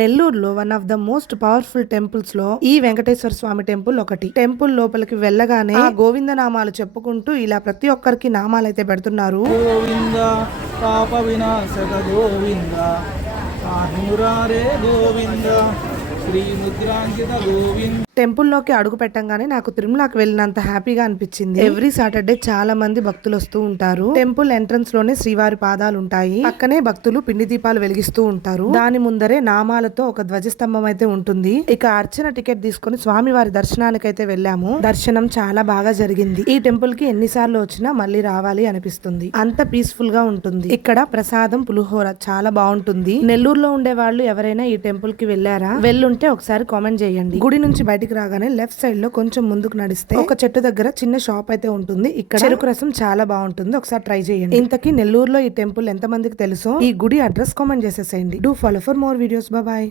నెల్లూరులో one of the most powerful temples లో ఈ వెంకటేశ్వర స్వామి టెంపుల్ ఒకటి. టెంపుల్ లోపలికి వెళ్ళగానే ఆ గోవింద నామాలు చెప్పుకుంటూ ఇలా ప్రతి ఒక్కరికి నామాలు అయితే పెడుతున్నారు. గోవింద పాప వినాశక గోవింద గోవింద శ్రీ ముద్రాంకిత గోవింద. టెంపుల్లోకి అడుగు పెట్టంగానే నాకు తిరుమలకి వెళ్ళినంత హ్యాపీగా అనిపించింది. ఎవ్రీ సాటర్డే చాలా మంది భక్తులు వస్తూ ఉంటారు. టెంపుల్ ఎంట్రన్స్ లోనే శ్రీవారి పాదాలు ఉంటాయి. పక్కనే భక్తులు పిండి దీపాలు వెలిగిస్తూ ఉంటారు. దాని ముందరే నామాలతో ఒక ధ్వజస్తంభం అయితే ఉంటుంది. ఇక అర్చన టికెట్ తీసుకుని స్వామివారి దర్శనానికి అయితే వెళ్ళాము. దర్శనం చాలా బాగా జరిగింది. ఈ టెంపుల్ కి ఎన్నిసార్లు వచ్చినా మళ్ళీ రావాలి అనిపిస్తుంది. అంత పీస్ఫుల్ గా ఉంటుంది. ఇక్కడ ప్రసాదం పులిహోర చాలా బాగుంటుంది. నెల్లూరులో ఉండే వాళ్ళు ఎవరైనా ఈ టెంపుల్ కి వెళ్ళారా? వెళ్ళుంటే ఒకసారి కామెంట్ చేయండి. గుడి నుంచి బయటికి రాగానే లెఫ్ట్ సైడ్ లో కొంచెం ముందుకు నడిస్తే ఒక చెట్టు దగ్గర చిన్న షాప్ అయితే ఉంటుంది. ఇక్కడ చెరుకు రసం చాలా బాగుంటుంది. ఒకసారి ట్రై చేయండి. ఇంతకీ నెల్లూరులో ఈ టెంపుల్ ఎంత మందికి తెలుసో ఈ గుడి అడ్రస్ కామెంట్ చేసేసేయండి. Do follow for more videos. Bye.